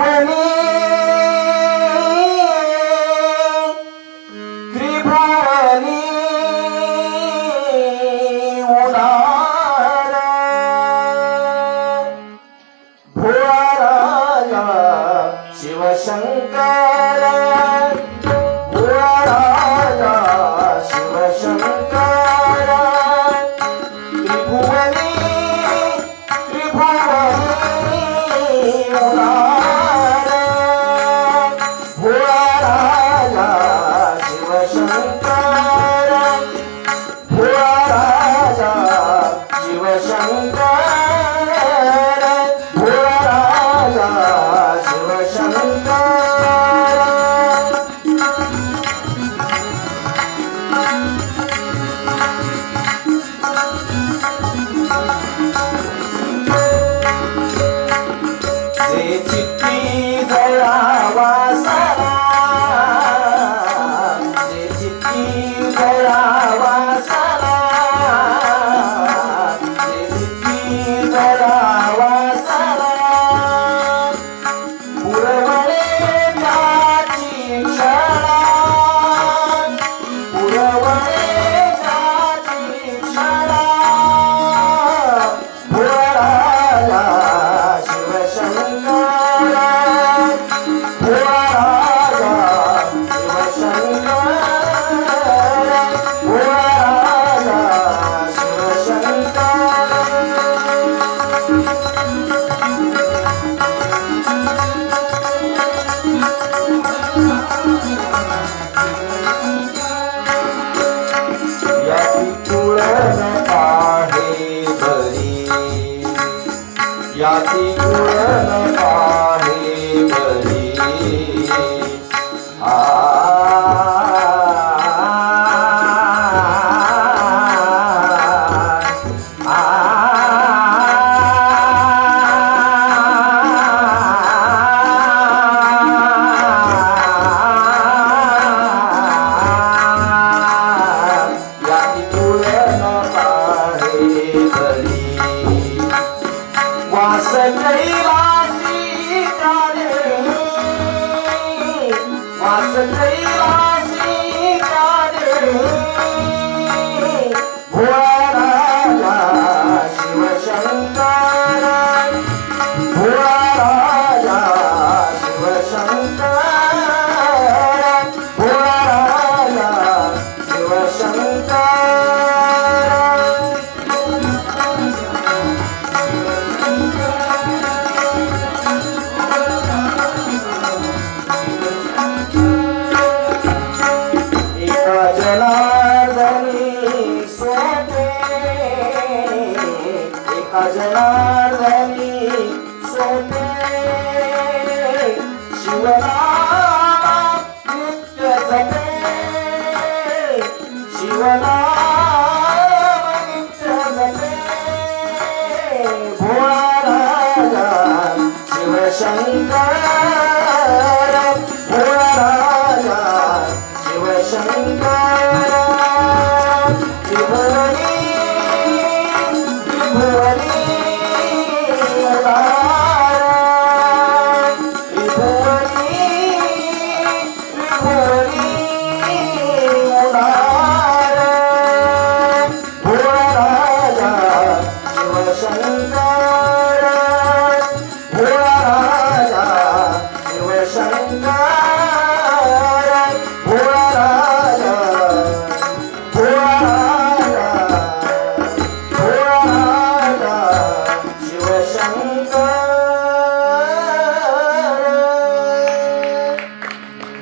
त्रिभुवनी त्रिभुवनी उदार भोळा राजा शिवशंकर भोळा राजा शिवशंकर त्रिभुवनी उदार भोळा राजा शिवशंकर भोळा राजा शिवशंकर भोळा राजा शिवशंकर जे चित्ती जळावा सारा जे चित्ती जळावा सारा जे चित्ती जळावा सारा पुरवळे त्याची शाळा पुरवळे त्याची शाळा भोळा राजा शिवशंकर भोळा राजा शिवशंकर भोळा राजा शिवशंकर याती तुळण आहे बरी याती तुळण आहे बरी याती तुळण आहे बरी वास कैलासी काढे वास कैलासी काढे भोळा राजा शिवशंकर भोळा राजा शिवशंकर भोळा राजा शिवशंकर एका जनार्दनी सोते एका जनार्दनी सोते शिवना